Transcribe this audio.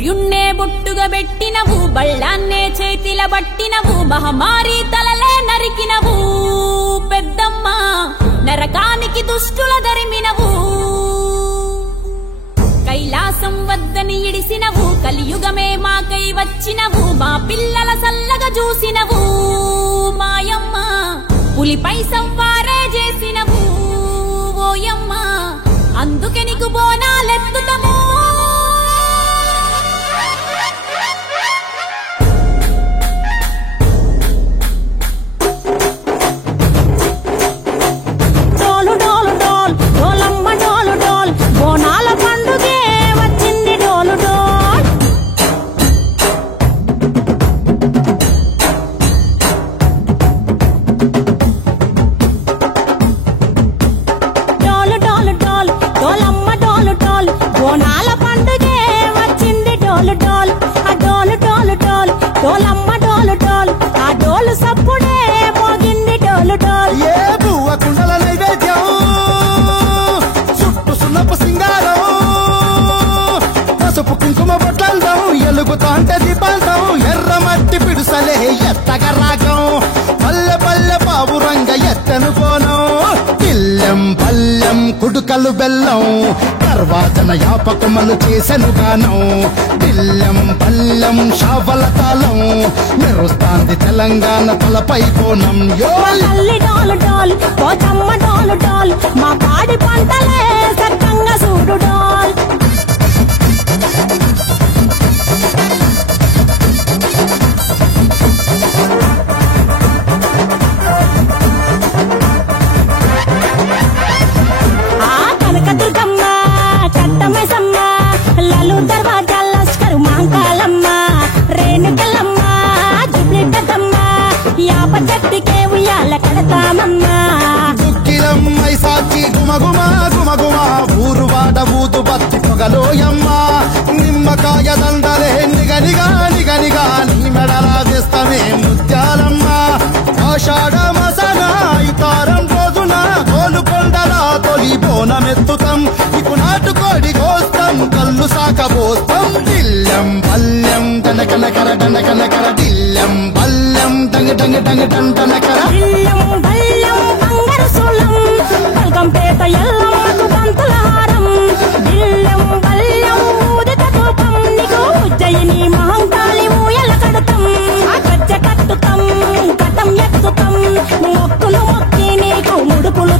సూర్యున్నే బొట్టుగా పెట్టినవు, బళ్ళాన్నే చేతిల బట్టినవు, మహమారి తలలే నరికినవు పెద్దమ్మ, నరకానికి దుష్టుల దరిమినవు. కైలాసం వద్దని ఇడిసినవు, కలియుగమే మాకై వచ్చినవు, మా పిల్లల సల్లగా చూసినవు మాయమ్మ, పులిపై సవ్వారే చేసినవు ఓయమ్మ, అందుకే నీకు బోనాలెత్తుతము. ఎలుగుతాంటే దీపాలతం ఎర్రమట్టి పిడుసలే ఎత్తగా రాగం, పల్లె పల్లె పావురంగ ఎత్తను కోనం, పిల్లెం పల్లెం కుడుకలు బెల్లం, తర్వాతన యాపకమలు చేసెను గానం, పిల్లెం పల్లెం షావల తాళం, మెరుస్తాంది తెలంగాణ తలపై కోణం. మా పాడి పంటలే సక్కంగా చూడు డాల్. కనకదుర్గమ్మ కట్టమైసమ్మ లలు దర్వాజా లస్కరు మాంకాలమ్మ రేణుకెళ్ళమ్మ జుబ్లిడ్డమ్మ యాప చెట్టుకే ఉయ్యాల కడతామమ్మ. దుక్కిలమ్మై సాచి గుమగుమ గుమగుమ ఊరువాడ ఊదు బత్తి పొగలోయమ్మ, నిమ్మకాయ దండలే నిగనిగా నిగనిగా నీ మెడలా వేస్తమే ముత్యాలమ్మ. ఆషాఢ మసన ఇతారం రోజున గోలుకొండల తొలి బోనమెత్తుతాం, ఇకు నాటుకోడి కోస్తాం కళ్ళు సాకబోస్తాం. దిల్లెం పల్లెం దనకనకర దనకనకర దిల్లెం పల్లెం డంగ డంగ డంగ డండనకర పేట ఎల్లమ్మకు బంతుల హారం, బిల్లెం బల్లెం ఊదిత ధూపం, నీకు ఉజ్జయిని మహంకాళి ఊయల కడుతాం, గజ్జ కట్టుతాం కటం ఎత్తుతాం, మొక్కులు మొక్కి నీకు ముడుపులు